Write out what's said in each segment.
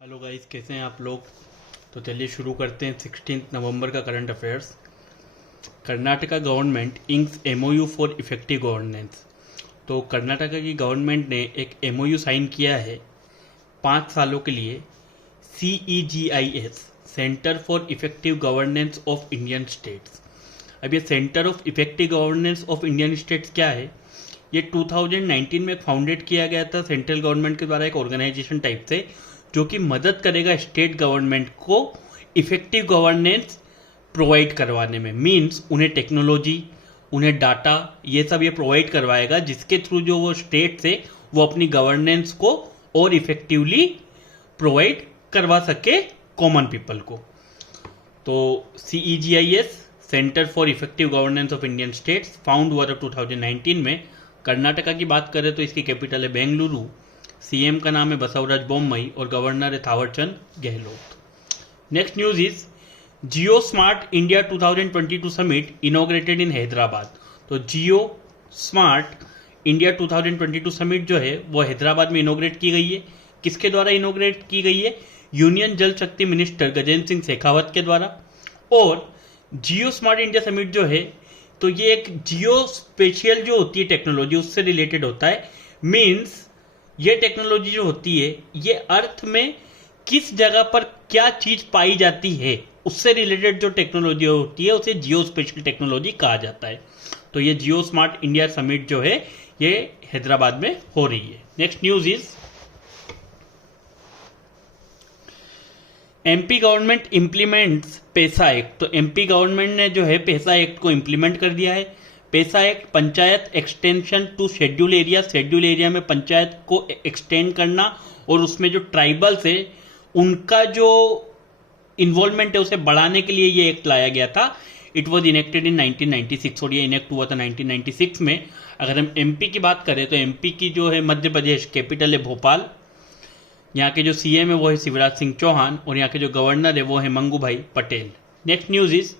Hello guys, कैसे हैं आप लोग। तो चलिए शुरू करते हैं 16 नवंबर का current affairs. Karnataka government inks MOU for effective governance. तो कर्नाटका की गवर्नमेंट ने एक एमओयू साइन किया है 5 सालों के लिए CEGIS, centre for effective governance of Indian states. अब ये centre of effective governance of Indian states क्या है? ये 2019 में फाउंडेड किया गया था सेंट्रल गवर्नमेंट के द्वारा, एक ऑर्गेनाइजेशन टाइप से, जो कि मदद करेगा स्टेट गवर्नमेंट को इफेक्टिव गवर्नेंस प्रोवाइड करवाने में। मींस उन्हें टेक्नोलॉजी, उन्हें डाटा, ये सब ये प्रोवाइड करवाएगा, जिसके थ्रू जो वो स्टेट से वो अपनी गवर्नेंस को और इफेक्टिवली प्रोवाइड करवा सके कॉमन पीपल को। तो CEGIS, centre for effective governance of Indian states, found हुआ था 2019 में। कर्नाटका की बात करें तो इसकी कैपिटल है बेंगलुरु, सीएम का नाम है बसवराज बोम्मई और गवर्नर है Thawarchand Gehlot. Next news is Jio smart India 2022 summit inaugurated इन हैदराबाद। तो जियो स्मार्ट इंडिया 2022 समिट जो है वो हैदराबाद में इनॉग्रेट की गई है। किसके द्वारा इनॉग्रेट की गई है? यूनियन जल शक्ति मिनिस्टर गजेंद्र सिंह शेखावत के द्वारा। और जियो स्मार्ट इंडिया समिट जो है, तो ये एक जियो स्पेशियल जो होती है टेक्नोलॉजी, उससे रिलेटेड होता है। मीन्स ये टेक्नोलॉजी जो होती है, ये अर्थ में किस जगह पर क्या चीज पाई जाती है, उससे रिलेटेड जो टेक्नोलॉजी होती है उसे जियो स्पेशल टेक्नोलॉजी कहा जाता है। तो ये जियो स्मार्ट इंडिया समिट जो है ये हैदराबाद में हो रही है। Next news is MP government implements पैसा एक्ट। तो एमपी गवर्नमेंट ने जो है पैसा एक्ट को इंप्लीमेंट कर दिया है। PESA act Panchayat extension to schedule area, schedule area में पंचायत को एक्सटेंड करना और उसमें जो ट्राइबल्स है उनका जो इन्वॉल्वमेंट है उसे बढ़ाने के लिए ये एक्ट लाया गया था। इट वॉज इनेक्टेड इन 1996 और ये इनेक्ट हुआ था 1996 में। अगर हम एमपी की बात करें तो एमपी की जो है मध्य प्रदेश, कैपिटल है भोपाल, यहाँ के जो सीएम है वो है शिवराज सिंह चौहान और यहाँ के जो गवर्नर है वो है मंगू भाई Patel. Next news is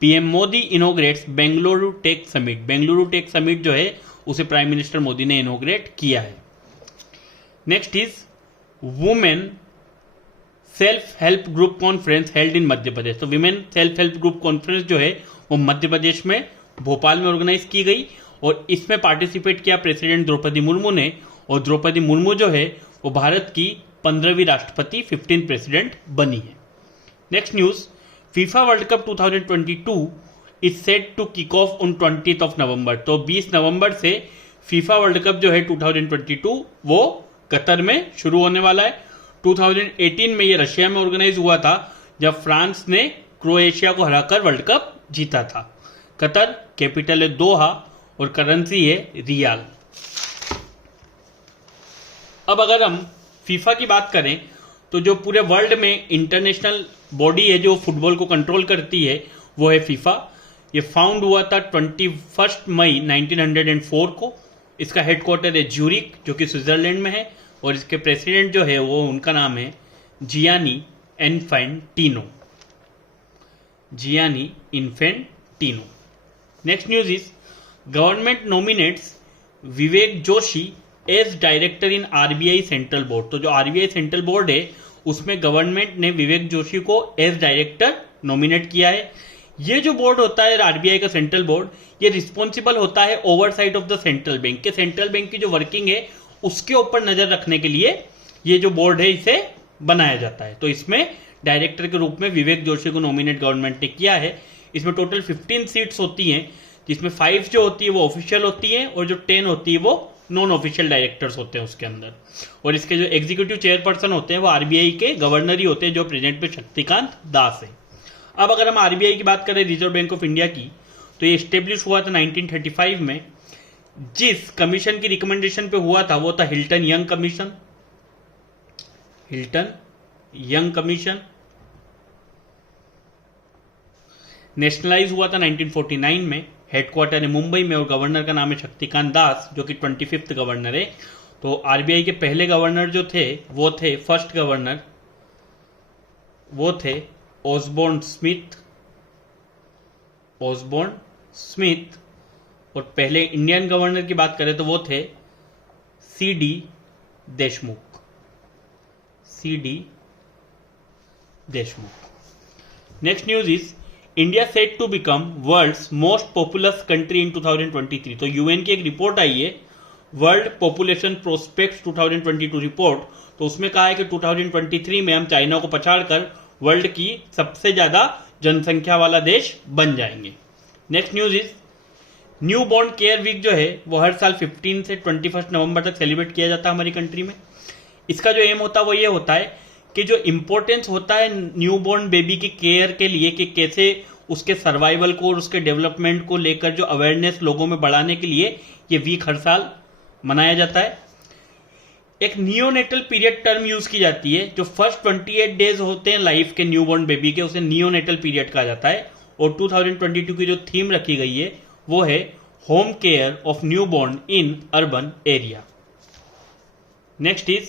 PM Modi इनोग्रेट्स Bengaluru tech summit. Bengaluru tech summit जो है उसे प्राइम मिनिस्टर मोदी ने इनोग्रेट किया है। Next is women self help group conference held in Madhya Pradesh. तो women self help group conference जो है वो मध्य प्रदेश में भोपाल में ऑर्गेनाइज की गई और इसमें पार्टिसिपेट किया प्रेसिडेंट द्रौपदी मुर्मू ने। और द्रौपदी मुर्मू जो है वो भारत की 15वीं राष्ट्रपति, 15th प्रेसिडेंट बनी है। Next news, FIFA World Cup 2022 is set to kick off on 20th of November. तो 20 नवंबर से फीफा वर्ल्ड कप जो है 2022 वो कतर में शुरू होने वाला है। 2018 में ये रशिया में ऑर्गेनाइज हुआ था जब फ्रांस ने क्रोएशिया को हराकर वर्ल्ड कप जीता था। कतर, कैपिटल है दोहा और करेंसी है रियाल। अब अगर हम फीफा की बात करें तो जो पूरे वर्ल्ड में इंटरनेशनल बॉडी है जो फुटबॉल को कंट्रोल करती है वो है फीफा। ये फाउंड हुआ था 21 मई 1904 को। इसका हेडक्वार्टर है ज्यूरिक जो कि स्विट्जरलैंड में है और इसके प्रेसिडेंट जो है वो उनका नाम है Gianni Infantino. Gianni Infantino. Next news is government nominates Vivek Joshi as director in RBI central board. तो जो आरबीआई सेंट्रल बोर्ड है उसमें गवर्नमेंट ने विवेक जोशी को एज डायरेक्टर नॉमिनेट किया है। ये जो बोर्ड होता है आरबीआई का सेंट्रल बोर्ड, ये रिस्पॉन्सिबल होता है oversight of the central bank के। सेंट्रल बैंक की जो वर्किंग है उसके ऊपर नजर रखने के लिए ये जो बोर्ड है इसे बनाया जाता है। तो इसमें डायरेक्टर के रूप में विवेक जोशी को नॉमिनेट गवर्नमेंट ने किया है। इसमें टोटल 15 सीट्स होती हैं जिसमें 5 जो होती है वो ऑफिशियल होती है और जो 10 होती है वो नॉन ऑफिशियल डायरेक्टर्स होते हैं उसके अंदर। और इसके जो एग्जीक्यूटिव चेयरपर्सन होते हैं वो आरबीआई के गवर्नर ही होते हैं जो प्रेजेंट पे शक्तिकांत दास है। अब अगर हम आरबीआई की बात करें, रिजर्व बैंक ऑफ इंडिया की, तो ये स्टेब्लिश हुआ था 1935 में। जिस कमीशन की रिकमेंडेशन पे हुआ था वो था Hilton young commission. Hilton young commission nationalise हुआ था 1949 में। हेडक्वार्टर है मुंबई में और गवर्नर का नाम है शक्तिकांत दास जो कि 25th गवर्नर है। तो आरबीआई के पहले गवर्नर जो थे वो थे, फर्स्ट गवर्नर वो थे ऑसबोर्न स्मिथ। Osborne Smith. और पहले इंडियन गवर्नर की बात करें तो वो थे CD Deshmukh. CD Deshmukh. Next news is India set to become world's most populous country in 2023। तो यूएन की एक रिपोर्ट आई है, वर्ल्ड पॉपुलेशन प्रोस्पेक्ट्स 2022 रिपोर्ट। तो उसमें कहा है कि 2023 में हम चाइना को पछाड़कर वर्ल्ड की सबसे ज्यादा जनसंख्या वाला देश बन जाएंगे। Next news is newborn care week जो है वो हर साल 15 से 21 नवंबर तक सेलिब्रेट किया जाता है हमारी कंट्री में। इसका जो एम होता है वो ये होता है कि जो इम्पोर्टेंस होता है न्यू बॉर्न बेबी की केयर के लिए, कि कैसे उसके सर्वाइवल को और उसके डेवलपमेंट को लेकर जो अवेयरनेस लोगों में बढ़ाने के लिए ये वीक हर साल मनाया जाता है। एक नियोनेटल पीरियड टर्म यूज की जाती है, जो फर्स्ट 28 डेज होते हैं लाइफ के न्यूबॉर्न बेबी के, उसे नियोनेटल पीरियड कहा जाता है। और 2022 की जो थीम रखी गई है वो है home care of newborn in urban area. Next is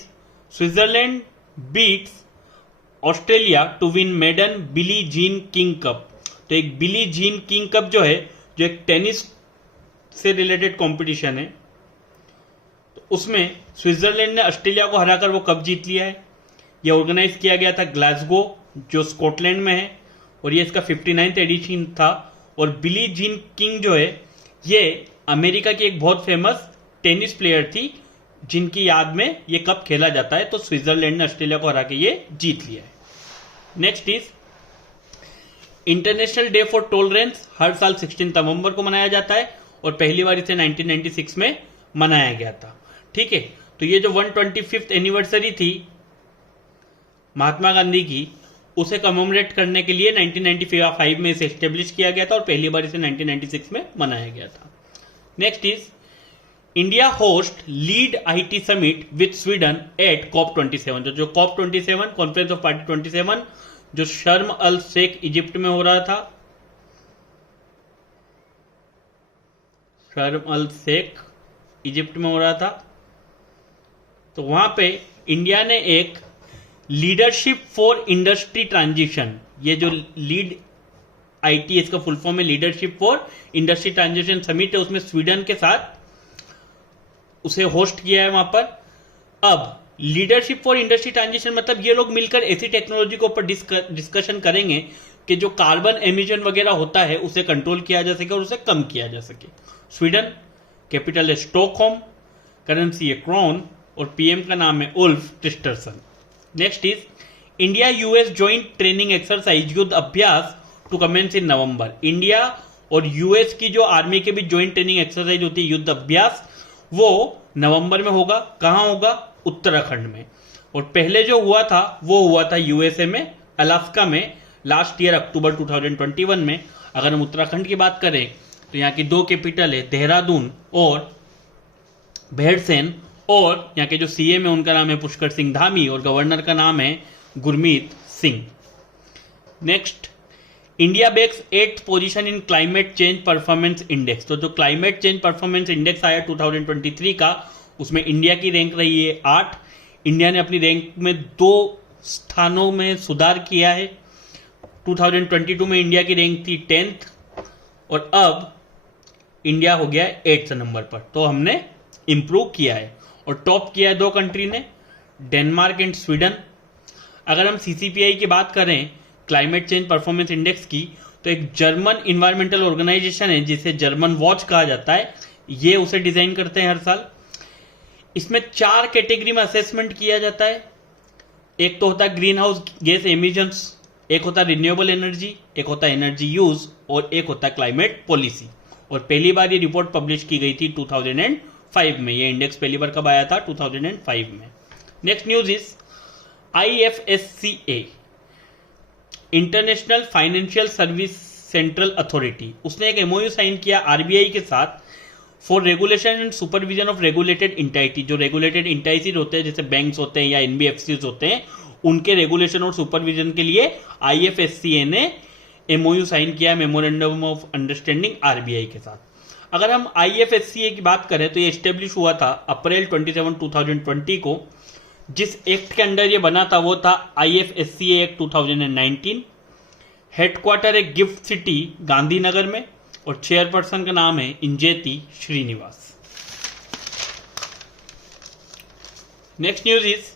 Switzerland beats Australia to win maiden Billie Jean King Cup. तो एक बिली जीन किंग कप जो है, जो एक टेनिस से रिलेटेड कॉम्पिटिशन है, तो उसमें स्विट्जरलैंड ने ऑस्ट्रेलिया को हराकर वो कप जीत लिया है। यह ऑर्गेनाइज किया गया था ग्लासगो, जो स्कॉटलैंड में है, और ये इसका 59th एडिशन था। और बिली जीन किंग जो है ये अमेरिका की एक बहुत फेमस टेनिस प्लेयर थी, जिनकी याद में ये कप खेला जाता है। तो स्विट्जरलैंड ने ऑस्ट्रेलिया को हरा के ये जीत लिया है। Next is international day for tolerance, हर साल 16 नवंबर को मनाया जाता है और पहली बार इसे 1996 में मनाया गया था। ठीक है, तो ये जो 125th एनिवर्सरी थी महात्मा गांधी की, उसे कमेमोरेट करने के लिए 1995 में इसे एस्टेब्लिश किया गया था और पहली बार इसे 1996 में मनाया गया था। Next is India host lead IT summit with Sweden at COP27। जो COP27 कॉन्फ्रेंस ऑफ पार्टी 27 जो शर्म अल शेख इजिप्ट में हो रहा था, शर्म अल शेख इजिप्ट में हो रहा था, तो वहां पे इंडिया ने एक लीडरशिप फॉर इंडस्ट्री ट्रांजिशन, ये जो लीड आईटी इसका फुल फॉर्म है leadership for industry transition summit है, उसमें स्वीडन के साथ उसे होस्ट किया है वहां पर। अब लीडरशिप फॉर इंडस्ट्री ट्रांजिशन मतलब ये लोग मिलकर ऐसी टेक्नोलॉजी के ऊपर डिस्कशन करेंगे कि जो कार्बन एमिशन वगैरह होता है उसे कंट्रोल किया जा सके और उसे कम किया जा सके। स्वीडन, कैपिटल है स्टॉकहोम, करेंसी है क्रोन और पीएम का नाम है Ulf Kristersson. Next is India US joint training exercise Yudh Abhyas to commence in November. India और यूएस की जो आर्मी के बीच ज्वाइंट ट्रेनिंग एक्सरसाइज होती है युद्ध अभ्यास, वो नवंबर में होगा। कहां होगा? उत्तराखंड में। और पहले जो हुआ था वो हुआ था यूएसए में, अलास्का में, लास्ट ईयर अक्टूबर 2021 में। अगर हम उत्तराखंड की बात करें तो यहाँ की दो कैपिटल है देहरादून और भैरसेन, और यहाँ के जो सीएम है उनका नाम है पुष्कर सिंह धामी और गवर्नर का नाम है Gurmeet Singh. Next, India bags 8th position in climate change performance index. तो जो क्लाइमेट चेंज परफॉर्मेंस इंडेक्स आया 2023 का, उसमें इंडिया की रैंक रही है 8। इंडिया ने अपनी रैंक में 2 स्थानों में सुधार किया है। 2022 में इंडिया की रैंक थी 10th और अब इंडिया हो गया 8th नंबर पर। तो हमने इंप्रूव किया है और टॉप किया है 2 कंट्री ने, डेनमार्क एंड स्वीडन। अगर हम सीसीपीआई की बात करें क्लाइमेट चेंज परफॉर्मेंस इंडेक्स की, तो एक जर्मन इन्वायरमेंटल ऑर्गेनाइजेशन है जिसे जर्मन वॉच कहा जाता है, ये उसे डिजाइन करते हैं हर साल। इसमें 4 कैटेगरी में असेसमेंट किया जाता है। एक तो होता है ग्रीन हाउस गैस एमिशंस, एक होता है रिन्यूएबल एनर्जी, एक होता है एनर्जी यूज और एक होता है क्लाइमेट पॉलिसी। और पहली बार ये रिपोर्ट पब्लिश की गई थी 2005 में। ये इंडेक्स पहली बार कब आया था? 2005 में। Next news is IFSCA, international financial service central authority, उसने एक MOU साइन किया आरबीआई के साथ for regulation and supervision of regulated entity. जो रेगुलेटेड इंटाइटीज होते हैं जैसे बैंक्स होते हैं या NBFCs होते हैं, उनके रेगुलेशन और सुपरविजन के लिए IFSCA ने MOU साइन किया, मेमोरेंडम ऑफ अंडरस्टैंडिंग आरबीआई के साथ। अगर हम IFSCA की बात करें तो ये एस्टेब्लिश हुआ था अप्रैल 27, 2020 को। जिस एक्ट के अंडर ये बना था वो था IFSCA एक्ट 2019। हेडक्वार्टर है गिफ्ट सिटी गांधीनगर में और चेयरपर्सन का नाम है Injeti Srinivas. Next news is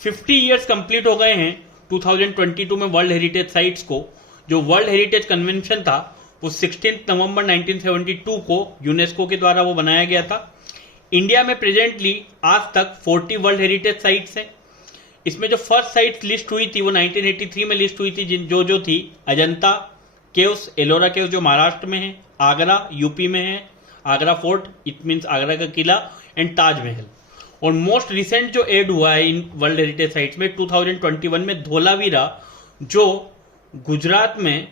50 years complete हो गए हैं 2022 में वर्ल्ड हेरिटेज साइट्स को, जो वर्ल्ड हेरिटेज कन्वेंशन था वो 16 नवंबर 1972 को यूनेस्को के द्वारा वो बनाया गया था। इंडिया में प्रेजेंटली आज तक 40 वर्ल्ड हेरिटेज साइट्स हैं। इसमें जो फर्स्ट साइट लिस्ट हुई थी वो 1983 में लिस्ट हुई थी, जो थी अजंता केव्स, एलोरा केव्स जो महाराष्ट्र में है, आगरा यूपी में है, Agra fort it means Agra का किला, एंड ताजमहल। और मोस्ट रिसेंट जो एड हुआ है इन वर्ल्ड हेरिटेज साइट्स में 2021 में धोलावीरा, जो गुजरात में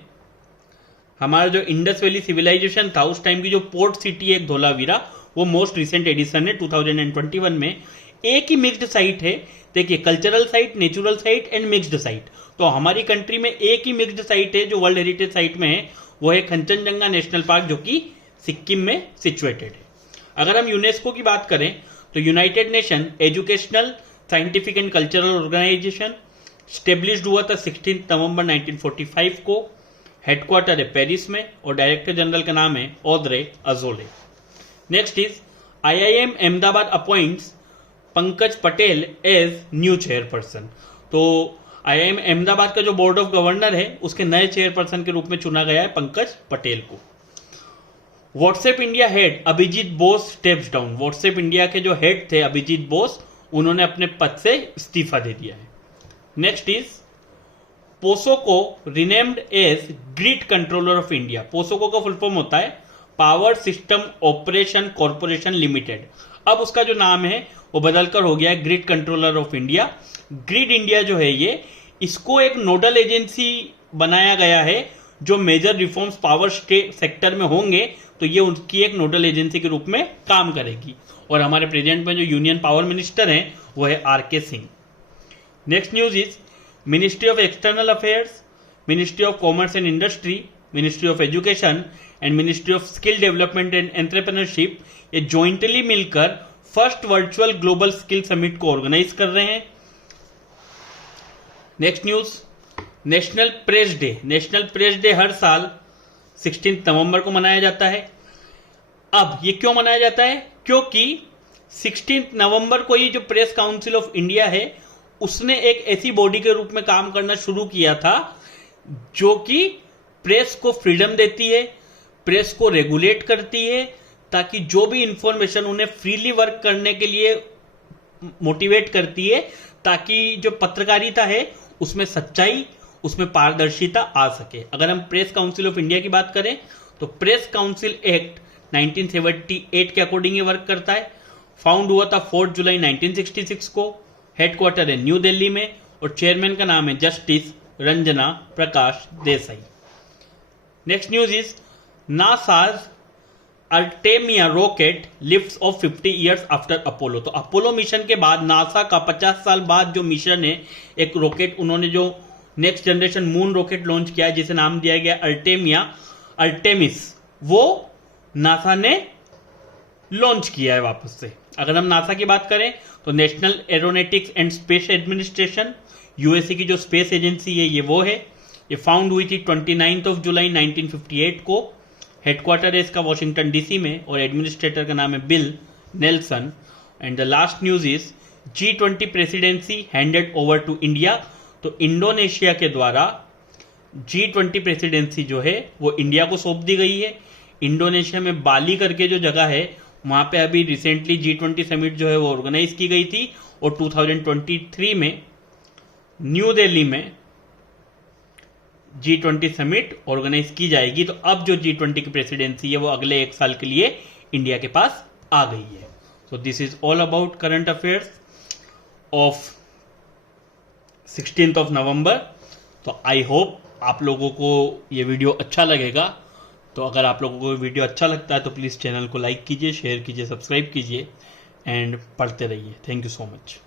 हमारा जो इंडस वैली सिविलाइजेशन था उस टाइम की जो पोर्ट सिटी है धोलावीरा, वो मोस्ट रिसेंट एडिशन है 2021 में। एक ही मिक्स्ड साइट है, देखिए cultural site, natural site and mixed site. तो हमारी कंट्री में एक ही मिक्स्ड साइट है जो वर्ल्ड हेरिटेज साइट में है, वो है कंचनजंगा नेशनल पार्क, जो कि सिक्किम में सिचुएटेड है। अगर हम यूनेस्को की बात करें तो United Nation Educational, Scientific and Cultural Organization established हुआ था 16 नवंबर 1945 को। हेडक्वार्टर है पेरिस में और डायरेक्टर जनरल का नाम है Audrey Azoulay. Next is IIM Ahmedabad appoints Pankaj Patel as new chairperson. तो IIM अहमदाबाद का जो बोर्ड ऑफ गवर्नर है उसके नए चेयरपर्सन के रूप में चुना गया है पंकज पटेल को। WhatsApp India head Abhijit Bose steps down. WhatsApp India के जो हेड थे अभिजीत बोस, उन्होंने अपने पद से इस्तीफा दे दिया है। Next is POSOCO renamed as Grid Controller of India. POSOCO का फुल फॉर्म होता है power system operation corporation limited. अब उसका जो नाम है वो बदलकर हो गया है grid Controller of India. Grid India जो है ये, इसको एक नोडल एजेंसी बनाया गया है। जो मेजर रिफॉर्म्स पावर सेक्टर में होंगे तो ये उनकी एक नोडल एजेंसी के रूप में काम करेगी। और हमारे प्रेजेंट में जो यूनियन पावर मिनिस्टर हैं वो है RK Singh. Next news is ministry of external affairs, ministry of commerce and industry, ministry of education and ministry of skill development and entrepreneurship ये जॉइंटली मिलकर first virtual global skill summit को organise कर रहे हैं। Next news national press day. National press day हर साल 16 नवंबर को मनाया जाता है। अब ये क्यों मनाया जाता है? क्योंकि 16 नवंबर को ही जो प्रेस काउंसिल ऑफ इंडिया है उसने एक ऐसी बॉडी के रूप में काम करना शुरू किया था जो कि प्रेस को फ्रीडम देती है, प्रेस को रेगुलेट करती है, ताकि जो भी इंफॉर्मेशन उन्हें फ्रीली वर्क करने के लिए मोटिवेट करती है, ताकि जो पत्रकारिता है उसमें सच्चाई, उसमें पारदर्शिता आ सके। अगर हम प्रेस काउंसिल ऑफ इंडिया की बात करें तो प्रेस काउंसिल एक्ट 1978 के अकॉर्डिंग ये वर्क करता है। फाउंड हुआ था 4 जुलाई 1966 को। हेडक्वार्टर है न्यू दिल्ली में और चेयरमैन का नाम है justice Ranjana Prakash Desai. Next news is NASA's Artemis rocket lifts off 50 years after Apollo. तो अपोलो मिशन के बाद नासा का 50 साल बाद जो मिशन है, एक रॉकेट उन्होंने जो next generation moon rocket launch किया है जिसे नाम दिया गया अर्टेमिस, वो नासा ने लॉन्च किया है वापस से। अगर हम नासा की बात करें तो national aeronautics and space administration, USA की जो स्पेस एजेंसी है ये वो है। ये फाउंड हुई थी 29 जुलाई 1958 को। हेडक्वार्टर है इसका वॉशिंगटन DC में और एडमिनिस्ट्रेटर का नाम है Bill Nelson. And the last news is G20 presidency handed over to India. तो इंडोनेशिया के द्वारा G20 प्रेसिडेंसी जो है वो इंडिया को सौंप दी गई है। इंडोनेशिया में बाली करके जो जगह है वहां पे अभी रिसेंटली G20 समिट जो है वो ऑर्गेनाइज की गई थी और 2023 में न्यू दिल्ली में G20 समिट ऑर्गेनाइज की जाएगी। तो अब जो G20 की प्रेसिडेंसी है वो अगले 1 साल के लिए इंडिया के पास आ गई है। So this is all about current affairs of 16th नवंबर। तो आई होप आप लोगों को ये वीडियो अच्छा लगेगा। तो अगर आप लोगों को वीडियो अच्छा लगता है तो प्लीज़ चैनल को लाइक कीजिए, शेयर कीजिए, सब्सक्राइब कीजिए एंड पढ़ते रहिए। Thank you so much.